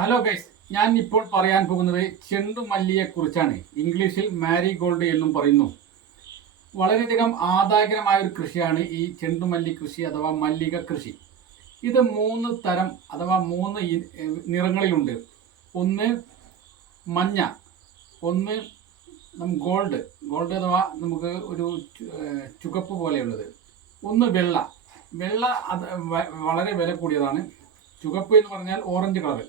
Hello guys ഞാൻ ഇപ്പോൾ പറയാൻ പോകുന്നത് ചെണ്ടുമല്ലിയെ കുറിച്ചാണ്. ഇംഗ്ലീഷിൽ മാരി ഗോൾഡ് എന്നും പറയുന്നു. വളരെയധികം ആദായകരമായ ഒരു കൃഷിയാണ് ഈ ചെണ്ടുമല്ലി കൃഷി അഥവാ മല്ലിക കൃഷി. ഇത് മൂന്ന് തരം അഥവാ മൂന്ന് നിറങ്ങളിലുണ്ട്. ഒന്ന് മഞ്ഞ ഒന്ന് ഗോൾഡ് ഗോൾഡ് അഥവാ നമുക്ക് ഒരു ചുകപ്പ് പോലെയുള്ളത്. ഒന്ന് വെള്ള. വെള്ള അത് വളരെ വില കൂടിയതാണ്. ചുകപ്പ് എന്ന് പറഞ്ഞാൽ ഓറഞ്ച് കളർ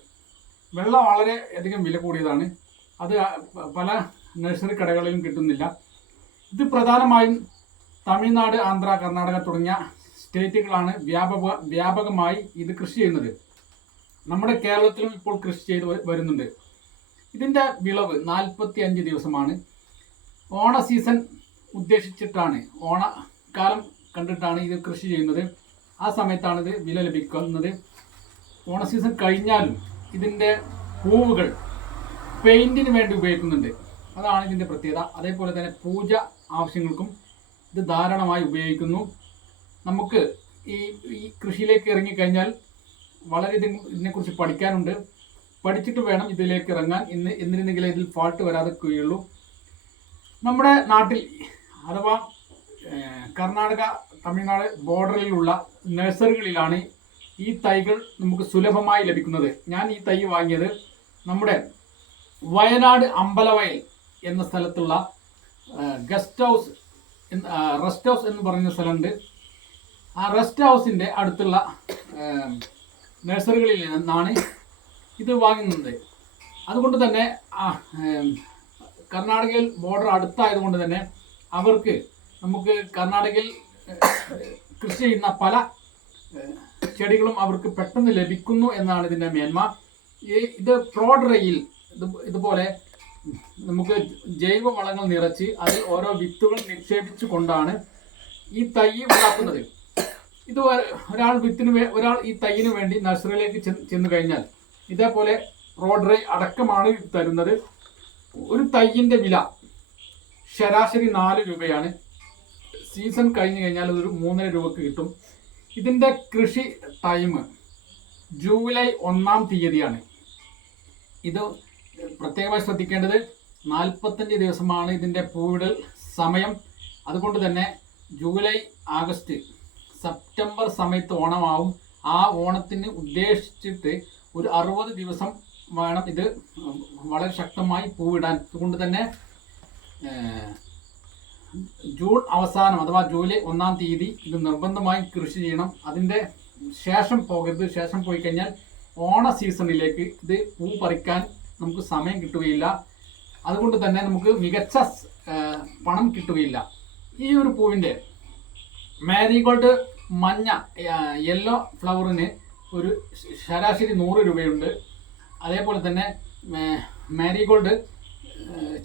വെള്ള വളരെ അധികം വില കൂടിയതാണ്. അത് പല നഴ്സറി കടകളിലും കിട്ടുന്നില്ല. ഇത് പ്രധാനമായും തമിഴ്നാട് ആന്ധ്ര കർണാടക തുടങ്ങിയ സ്റ്റേറ്റുകളാണ് വ്യാപക വ്യാപകമായി ഇത് കൃഷി ചെയ്യുന്നത്. നമ്മുടെ കേരളത്തിലും ഇപ്പോൾ കൃഷി ചെയ്ത് വരുന്നുണ്ട്. ഇതിന്റെ വിളവ് നാൽപ്പത്തി അഞ്ച് ദിവസമാണ്. ഓണ സീസൺ ഉദ്ദേശിച്ചിട്ടാണ് ഓണക്കാലം കണ്ടിട്ടാണ് ഇത് കൃഷി ചെയ്യുന്നത്. ആ സമയത്താണ് ഇത് വില ലഭിക്കുന്നത്. ഓണ സീസൺ കഴിഞ്ഞാലും ഇതിന്റെ പൂവുകൾ പെയിന്റിന് വേണ്ടി ഉപയോഗിക്കുന്നുണ്ട്. അതാണ് ഇതിന്റെ പ്രത്യേകത. അതേപോലെ തന്നെ പൂജ ആവശ്യങ്ങൾക്കും ഇത് ധാരാളമായി ഉപയോഗിക്കുന്നു. നമുക്ക് ഈ ഈ കൃഷിയിലേക്ക് ഇറങ്ങിക്കഴിഞ്ഞാൽ വളരെയധികം ഇതിനെക്കുറിച്ച് പഠിക്കാനുണ്ട്. പഠിച്ചിട്ട് വേണം ഇതിലേക്ക് ഇറങ്ങാൻ. ഇന്ന് എന്നിരുന്നെങ്കിലേ ഇതിൽ ഫാൾട്ട് വരാതെക്കുകയുള്ളൂ നമ്മുടെ നാട്ടിൽ അഥവാ കർണാടക തമിഴ്നാട് ബോർഡറിലുള്ള നഴ്സറികളിലാണ് ഈ തൈകൾ നമുക്ക് സുലഭമായി ലഭിക്കുന്നത്. ഞാൻ ഈ തൈ വാങ്ങിയത് നമ്മുടെ വയനാട് അമ്പലവയൽ എന്ന സ്ഥലത്തുള്ള ഗസ്റ്റ് ഹൗസ് റെസ്റ്റ് ഹൗസ് എന്ന് പറയുന്ന സ്ഥലമുണ്ട്. ആ റെസ്റ്റ് ഹൗസിന്റെ അടുത്തുള്ള നഴ്സറികളിൽ നിന്നാണ് ഇത് വാങ്ങുന്നത്. അതുകൊണ്ട് തന്നെ കർണാടകയിൽ ബോർഡർ അടുത്തായതുകൊണ്ട് തന്നെ അവർക്ക് നമുക്ക് കർണാടകയിൽ കൃഷി ചെയ്യുന്ന പല ചെടികളും അവർക്ക് പെട്ടെന്ന് ലഭിക്കുന്നു എന്നാണ് ഇതിന്റെ മേന്മ. ഇത് പ്രോഡറയിൽ ഇത് ഇതുപോലെ നമുക്ക് ജൈവ വളങ്ങൾ നിറച്ച് അതിൽ ഓരോ വിത്തുകൾ നിക്ഷേപിച്ചു കൊണ്ടാണ് ഈ തൈ ഉണ്ടാക്കുന്നത്. ഇത് ഒരാൾ വിത്തിന് ഒരാൾ ഈ തൈയിന് വേണ്ടി നഴ്സറിയിലേക്ക് ചെന്ന് കഴിഞ്ഞാൽ ഇതേപോലെ റോഡറൈ അടക്കമാണ് തരുന്നത്. ഒരു തൈയിന്റെ വില ശരാശരി നാല് രൂപയാണ്. സീസൺ കഴിഞ്ഞു കഴിഞ്ഞാൽ അതൊരു മൂന്നര രൂപക്ക് കിട്ടും. ഇതിന്റെ കൃഷി ടൈം ജൂലൈ ഒന്നാം തീയതിയാണ്. ഇത് പ്രത്യേകമായി ശ്രദ്ധിക്കേണ്ടത് നാൽപ്പത്തഞ്ച് ദിവസമാണ് ഇതിന്റെ പൂവിടൽ സമയം. അതുകൊണ്ട് തന്നെ ജൂലൈ ആഗസ്റ്റ് സെപ്റ്റംബർ സമയത്ത് ഓണമാവും. ആ ഓണത്തിന് ഉദ്ദേശിച്ചിട്ട് ഒരു അറുപത് ദിവസം വേണം ഇത് വളരെ ശക്തമായി പൂവിടാൻ. അതുകൊണ്ട് തന്നെ ജൂൺ അവസാനം അഥവാ ജൂലൈ ഒന്നാം തീയതി ഇത് നിർബന്ധമായും കൃഷി ചെയ്യണം. അതിന്റെ ശേഷം പോകരുത്. ശേഷം പോയി കഴിഞ്ഞാൽ ഓണ സീസണിലേക്ക് ഇത് പൂ പറിക്കാൻ നമുക്ക് സമയം കിട്ടുകയില്ല. അതുകൊണ്ട് തന്നെ നമുക്ക് മികച്ച പണം കിട്ടുകയില്ല. ഈ ഒരു പൂവിന്റെ മാരിഗോൾഡ് മഞ്ഞ യെല്ലോ ഫ്ലവറിന് ഒരു ശരാശരി നൂറ് രൂപയുണ്ട്. അതേപോലെ തന്നെ മാരിഗോൾഡ്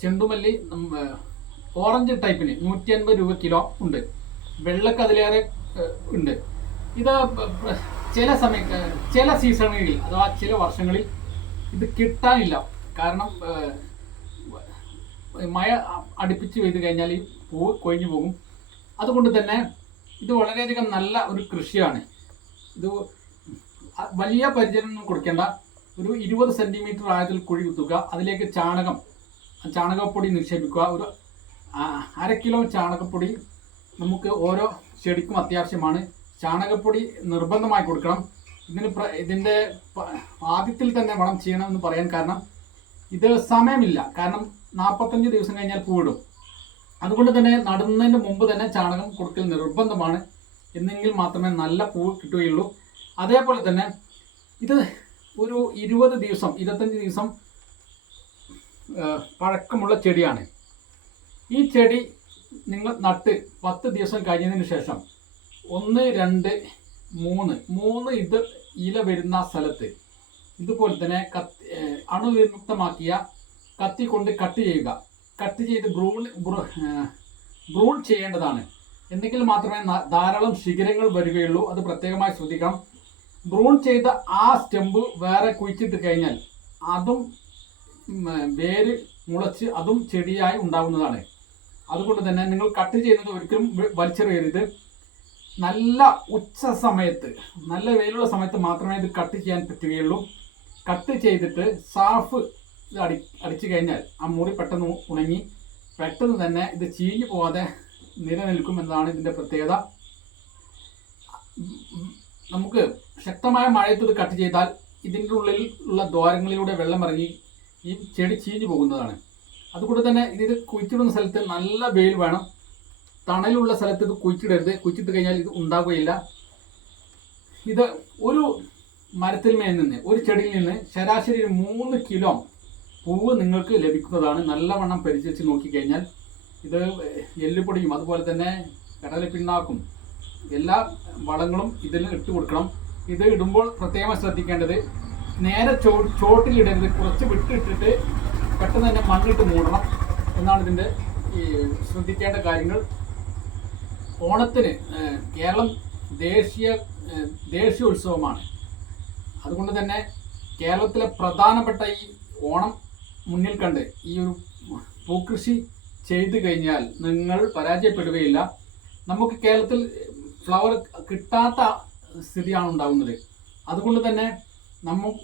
ചെണ്ടുമല്ലി ഓറഞ്ച് ടൈപ്പിന് നൂറ്റി അൻപത് രൂപ കിലോ ഉണ്ട്. വെള്ളക്ക് അതിലേറെ ഉണ്ട്. ഇത് പ- പ- ചില സമയ ചില സീസണുകളിൽ അഥവാ ചില വർഷങ്ങളിൽ ഇത് കിട്ടാനില്ല. കാരണം മഴ അടുപ്പിച്ച് പെയ്ത് കഴിഞ്ഞാൽ ഈ പൂവ് കൊഴിഞ്ഞു പോകും. അതുകൊണ്ട് തന്നെ ഇത് വളരെയധികം നല്ല ഒരു കൃഷിയാണ്. ഇത് വലിയ പരിചരണം കൊടുക്കേണ്ട. ഒരു ഇരുപത് സെന്റിമീറ്റർ ആഴത്തിൽ കുഴി കുത്തുക അതിലേക്ക് ചാണകം ചാണകപ്പൊടി നിക്ഷേപിക്കുക ഒരു അര കിലോ ചാണകപ്പൊടി നമുക്ക് ഓരോ ചെടിക്കും അത്യാവശ്യമാണ്. ചാണകപ്പൊടി നിർബന്ധമായി കൊടുക്കണം. ഇതിന് പ്ര ഇതിന്റെ ആദ്യത്തിൽ തന്നെ വളം ചെയ്യണമെന്ന് പറയാൻ കാരണം ഇത് സമയമില്ല. കാരണം നാൽപ്പത്തഞ്ച് ദിവസം കഴിഞ്ഞാൽ പൂവിടും. അതുകൊണ്ട് തന്നെ നടുന്നതിന് മുമ്പ് തന്നെ ചാണകം കൊടുക്കൽ നിർബന്ധമാണ്. എന്നെങ്കിൽ മാത്രമേ നല്ല പൂവ് കിട്ടുകയുള്ളൂ. അതേപോലെ തന്നെ ഇത് ഒരു ഇരുപത് ദിവസം ഇരുപത്തഞ്ച് ദിവസം പഴക്കമുള്ള ചെടിയാണ്. ഈ ചെടി നിങ്ങൾ നട്ട് പത്ത് ദിവസം കഴിഞ്ഞതിന് ശേഷം ഒന്ന് രണ്ട് മൂന്ന്. മൂന്ന് ഇത് ഇല വരുന്ന സ്ഥലത്ത്. ഇതുപോലെ തന്നെ അണുവിമുക്തമാക്കിയ കത്തി കൊണ്ട് കട്ട് ചെയ്യുക. കട്ട് ചെയ്ത് ബ്രൂൺ ബ്രൂൺ ചെയ്യേണ്ടതാണ്. എന്നെങ്കിൽ മാത്രമേ ധാരാളം ശിഖരങ്ങൾ വരികയുള്ളൂ. അത് പ്രത്യേകമായി ശ്രദ്ധിക്കണം. ബ്രൂൺ ചെയ്ത ആ സ്റ്റെമ്പ് വേറെ കുഴിച്ചിട്ട് കഴിഞ്ഞാൽ അതും വേര് മുളച്ച് അതും ചെടിയായി ഉണ്ടാവുന്നതാണ്. അതുകൊണ്ട് തന്നെ നിങ്ങൾ കട്ട് ചെയ്യുന്നത് ഒരിക്കലും വലിച്ചെറിയരുത്. നല്ല ഉച്ച സമയത്ത് നല്ല വെയിലുള്ള സമയത്ത് മാത്രമേ ഇത് കട്ട് ചെയ്യാൻ പറ്റുകയുള്ളൂ. കട്ട് ചെയ്തിട്ട് സാഫ് അടി അടിച്ചു കഴിഞ്ഞാൽ ആ മുറി പെട്ടെന്ന് ഉണങ്ങി പെട്ടെന്ന് തന്നെ ഇത് ചീഞ്ഞു പോകാതെ നിലനിൽക്കും എന്നതാണ് ഇതിന്റെ പ്രത്യേകത. നമുക്ക് ശക്തമായ മഴയത്ത് ഇത് കട്ട് ചെയ്താൽ ഇതിന്റെ ഉള്ളിൽ ഉള്ള ദ്വാരങ്ങളിലൂടെ വെള്ളം ഇറങ്ങി ഈ ചെടി ചീഞ്ഞു പോകുന്നതാണ്. അതുകൊണ്ട് തന്നെ ഇത് കുഴിച്ചിടുന്ന സ്ഥലത്ത് നല്ല വെയിൽ വേണം. തണലുള്ള സ്ഥലത്ത് ഇത് കുഴിച്ചിടരുത്. കുഴിച്ചിട്ട് കഴിഞ്ഞാൽ ഇത് ഉണ്ടാവുകയില്ല. ഇത് ഒരു മരത്തിൽ മേൽ നിന്ന് ഒരു ചെടിയിൽ നിന്ന് ശരാശരി മൂന്ന് കിലോ പൂവ് നിങ്ങൾക്ക് ലഭിക്കുന്നതാണ്. നല്ലവണ്ണം പരിചരിച്ച് നോക്കിക്കഴിഞ്ഞാൽ ഇത് എല്ലുപൊടിയും അതുപോലെ തന്നെ കടലപ്പിണ്ണാക്കും എല്ലാ വളങ്ങളും ഇതിൽ ഇട്ട് കൊടുക്കണം. ഇത് ഇടുമ്പോൾ പ്രത്യേകം ശ്രദ്ധിക്കേണ്ടത് നേരെ ചോ ചോട്ടിലിടരുത് കുറച്ച് വിട്ടിട്ടിട്ട് പെട്ടെന്ന് തന്നെ മണ്ണിട്ട് മൂടണം എന്നാണ് ഇതിന്റെ ഈ ശ്രദ്ധിക്കേണ്ട കാര്യങ്ങൾ. ഓണത്തിന് കേരളം ദേശീയ ദേശീയ ഉത്സവമാണ്. അതുകൊണ്ട് തന്നെ കേരളത്തിലെ പ്രധാനപ്പെട്ട ഈ ഓണം മുന്നിൽ കണ്ട് ഈ ഒരു പൂക്കൃഷി ചെയ്തു കഴിഞ്ഞാൽ നിങ്ങൾ പരാജയപ്പെടുകയില്ല. നമുക്ക് കേരളത്തിൽ ഫ്ലവർ കിട്ടാത്ത സ്ഥിതിയാണ് ഉണ്ടാകുന്നത് അതുകൊണ്ട് തന്നെ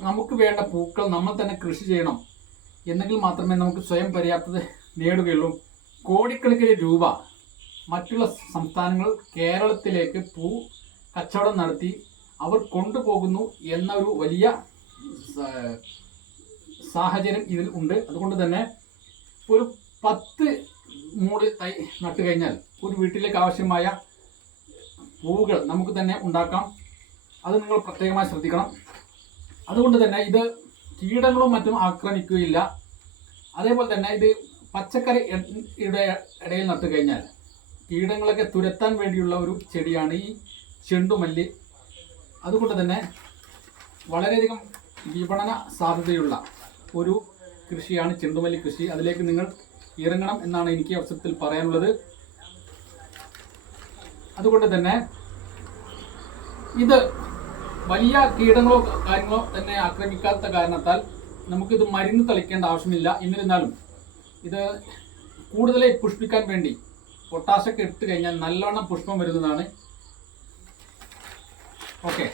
നമുക്ക് വേണ്ട പൂക്കൾ നമ്മൾ തന്നെ കൃഷി ചെയ്യണം. എന്നെങ്കിൽ മാത്രമേ നമുക്ക് സ്വയം പര്യാപ്തത നേടുകയുള്ളൂ. കോടിക്കണക്കിന് രൂപ മറ്റുള്ള സംസ്ഥാനങ്ങൾ കേരളത്തിലേക്ക് പൂ കച്ചവടം നടത്തി അവർ കൊണ്ടുപോകുന്നു എന്നൊരു വലിയ സാഹചര്യം ഇതിൽ ഉണ്ട്. അതുകൊണ്ട് തന്നെ ഒരു പത്ത് മൂട് തൈ നട്ടു കഴിഞ്ഞാൽ ഒരു വീട്ടിലേക്ക് ആവശ്യമായ പൂവുകൾ നമുക്ക് തന്നെ ഉണ്ടാക്കാം. അത് നിങ്ങൾ പ്രത്യേകമായി ശ്രദ്ധിക്കണം. അതുകൊണ്ട് തന്നെ ഇത് കീടങ്ങളും മറ്റും ആക്രമിക്കുകയില്ല. അതേപോലെ തന്നെ ഇത് പച്ചക്കറി ഇട- ഇടയിൽ നട്ടു കഴിഞ്ഞാൽ കീടങ്ങളൊക്കെ തുരത്താൻ വേണ്ടിയുള്ള ഒരു ചെടിയാണ് ഈ ചെണ്ടുമല്ലി. അതുകൊണ്ട് തന്നെ വളരെയധികം വിപണന സാധ്യതയുള്ള ഒരു കൃഷിയാണ് ചെണ്ടുമല്ലി കൃഷി. അതിലേക്ക് നിങ്ങൾ ഇറങ്ങണം എന്നാണ് എനിക്ക് അവസരത്തിൽ പറയാനുള്ളത്. അതുകൊണ്ട് തന്നെ ഇത് വലിയ കീടങ്ങളോ കാര്യങ്ങളോ തന്നെ ആക്രമിക്കാത്ത കാരണത്താൽ നമുക്കിത് മരുന്ന് തളിക്കേണ്ട ആവശ്യമില്ല. എന്നിരുന്നാലും ഇത് കൂടുതലായി പുഷ്പിക്കാൻ വേണ്ടി പൊട്ടാഷൊക്കെ ഇട്ട് കഴിഞ്ഞാൽ നല്ലവണ്ണം പുഷ്പം വരുന്നതാണ്. ഓക്കെ